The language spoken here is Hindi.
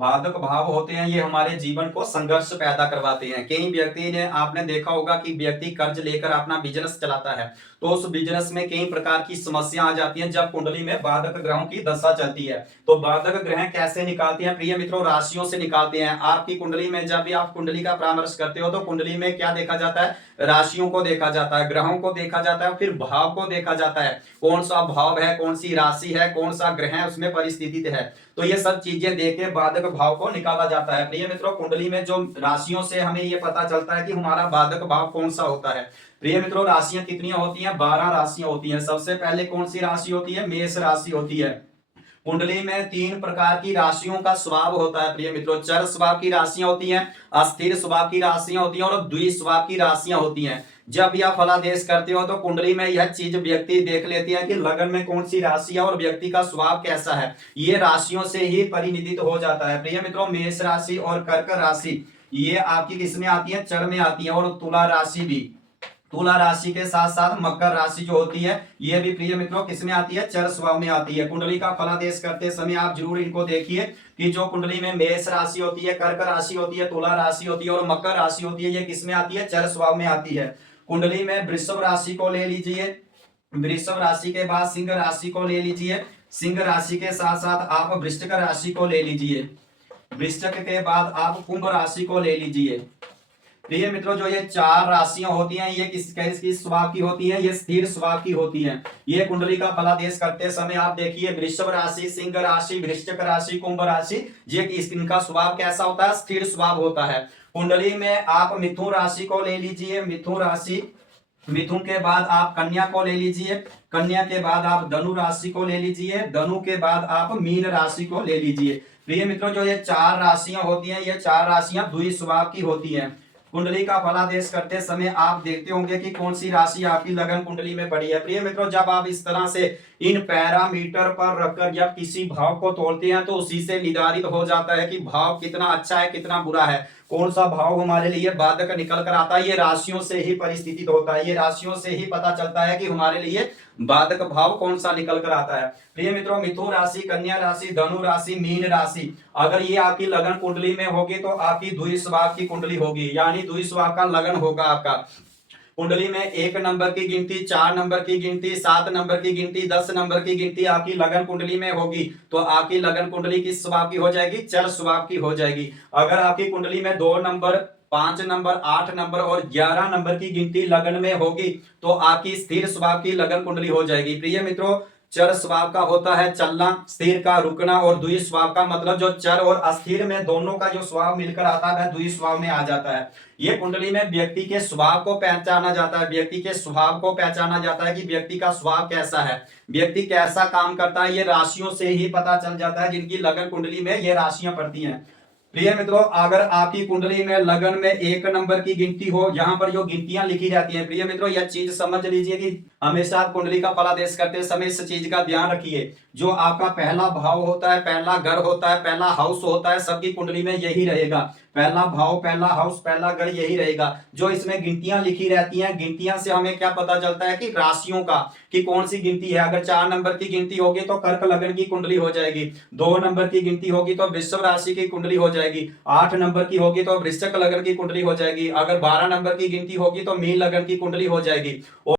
बाधक भाव होते हैं ये हमारे जीवन को संघर्ष पैदा करवाते हैं। कई व्यक्ति ने आपने देखा होगा कि व्यक्ति कर्ज लेकर अपना बिजनेस चलाता है, तो उस बिजनेस में कई प्रकार की समस्या आ जाती है जब कुंडली में बाधक ग्रहों की दशा चलती है। तो बाधक ग्रह कैसे निकालते हैं प्रिय मित्रों? राशियों से निकालते हैं। आपकी कुंडली में जब भी आप कुंडली का परामर्श करते हो तो कुंडली में क्या देखा जाता है? राशियों को देखा जाता है, ग्रहों को देखा जाता है, फिर भाव को देखा जाता है, कौन सा भाव है, कौन सी राशि है, कौन सा ग्रह है उसमें परिस्थिति है। तो ये सब चीजें देख के बाधक भाव को निकाला जाता है। प्रिय मित्रों, कुंडली में जो राशियों से हमें ये पता चलता है कि हमारा बाधक भाव कौन सा होता है। प्रिय मित्रों, राशियां कितनी होती हैं? 12 राशियां होती हैं। सबसे पहले कौन सी राशि होती है? मेष राशि होती है। कुंडली में 3 प्रकार की राशियों का स्वभाव होता है प्रिय मित्रों। चर स्वभाव की राशियां होती हैं, अस्थिर स्वभाव की राशियां होती हैं और द्वि स्वभाव की राशियां होती हैं। जब यह फलादेश करते हो तो कुंडली में यह चीज व्यक्ति देख लेती है कि लगन में कौन सी राशि है और व्यक्ति का स्वभाव कैसा है। ये राशियों से ही परिनिधित हो जाता है। प्रिय मित्रों, मेष राशि और कर्क राशि ये आपकी किसमें आती है? चर में आती है। और तुला राशि भी, तुला राशि के साथ साथ मकर राशि जो होती है ये भी प्रिय मित्रों किसमें आती है? चर स्वभाव में आती है। कुंडली का फलादेश करते समय आप जरूर इनको देखिए कि जो कुंडली में मेष राशि होती है, कर्क राशि होती है, तुला राशि होती है और मकर राशि होती है, ये किसमें आती है? चर स्वभाव में आती है। कुंडली में वृषभ राशि को ले लीजिए, वृषभ राशि के बाद सिंह राशि को ले लीजिए, सिंह राशि के साथ साथ आप वृश्चिक राशि को ले लीजिए, वृश्चिक के बाद आप कुंभ राशि को ले लीजिए। प्रिय मित्रों, जो ये 4 राशियां होती हैं ये किस स्वभाव की होती हैं? ये स्थिर स्वभाव की होती हैं। ये कुंडली का फलादेश करते समय आप देखिए वृषभ राशि, सिंह राशि, वृश्चिक राशि, कुंभ राशि, ये इनका स्वभाव कैसा होता है? स्थिर स्वभाव होता है। कुंडली में आप मिथुन राशि को ले लीजिए, मिथुन राशि, मिथुन के बाद आप कन्या को ले लीजिए, कन्या के बाद आप धनु राशि को ले लीजिए, धनु के बाद आप मीन राशि को ले लीजिए। प्रिय मित्रों, जो ये 4 राशियां होती हैं ये 4 राशियां द्वि स्वभाव की होती हैं। कुंडली का फलादेश करते समय आप देखते होंगे कि कौन सी राशि आपकी लगन कुंडली में पड़ी है। प्रिय मित्रों, जब आप इस तरह से इन पैरामीटर पर रखकर जब किसी भाव को तोड़ते हैं तो उसी से निर्धारित हो जाता है कि भाव कितना अच्छा है, कितना बुरा है, कौन सा भाव हमारे लिए बाधक निकल कर आता है। ये राशियों से ही परिस्थिति होता है, ये राशियों से ही पता चलता है कि हमारे लिए बाधक भाव कौन सा निकल कर आता है। प्रिय मित्रों, मिथुन राशि, कन्या राशि, धनु राशि, मीन राशि अगर ये आपकी लगन कुंडली में होगी तो आपकी द्वि स्वभाव की कुंडली होगी, यानी द्वि स्वभाव का लगन होगा आपका। कुंडली में 1 नंबर की गिनती, 4 नंबर की गिनती, 7 नंबर की गिनती, 10 नंबर की गिनती आपकी लगन कुंडली में होगी तो आपकी लगन कुंडली किस स्वभाव की हो जाएगी? चर स्वभाव की हो जाएगी। अगर आपकी कुंडली में 2 नंबर, 5 नंबर, 8 नंबर और 11 नंबर की गिनती लगन में होगी तो आपकी स्थिर स्वभाव की लगन कुंडली हो जाएगी। प्रिय मित्रों, चर स्वभाव का होता है चलना, स्थिर का रुकना और द्वि स्वभाव का मतलब जो चर और अस्थिर में दोनों का जो स्वभाव मिलकर आता है द्वि स्वभाव में आ जाता है। ये कुंडली में व्यक्ति के स्वभाव को पहचाना जाता है, व्यक्ति के स्वभाव को पहचाना जाता है कि व्यक्ति का स्वभाव कैसा है, व्यक्ति कैसा काम करता है, ये राशियों से ही पता चल जाता है जिनकी लगन कुंडली में ये राशियां पड़ती हैं। प्रिय मित्रों, अगर आपकी कुंडली में लगन में 1 नंबर की गिनती हो, यहाँ पर जो गिनतियां लिखी जाती हैं, प्रिय मित्रों यह चीज समझ लीजिए कि हमेशा कुंडली का फलादेश करते समय इस चीज का ध्यान रखिए। जो आपका पहला भाव होता है, पहला घर होता है, पहला हाउस होता है, सबकी कुंडली में यही रहेगा। पहला भाव, पहला हाउस, पहला घर यही रहेगा। जो इसमें गिनतियां लिखी रहती हैं, गिनतियां से हमें क्या पता चलता है कि राशियों का कि कौन सी गिनती है। अगर 4 नंबर की गिनती होगी तो कर्क लगन की कुंडली हो जाएगी, 2 नंबर की गिनती होगी तो वृषभ राशि की कुंडली हो जाएगी, 8 नंबर की होगी तो वृश्चिक लगन की कुंडली हो जाएगी, अगर 12 नंबर की गिनती होगी तो मीन लगन की कुंडली हो जाएगी।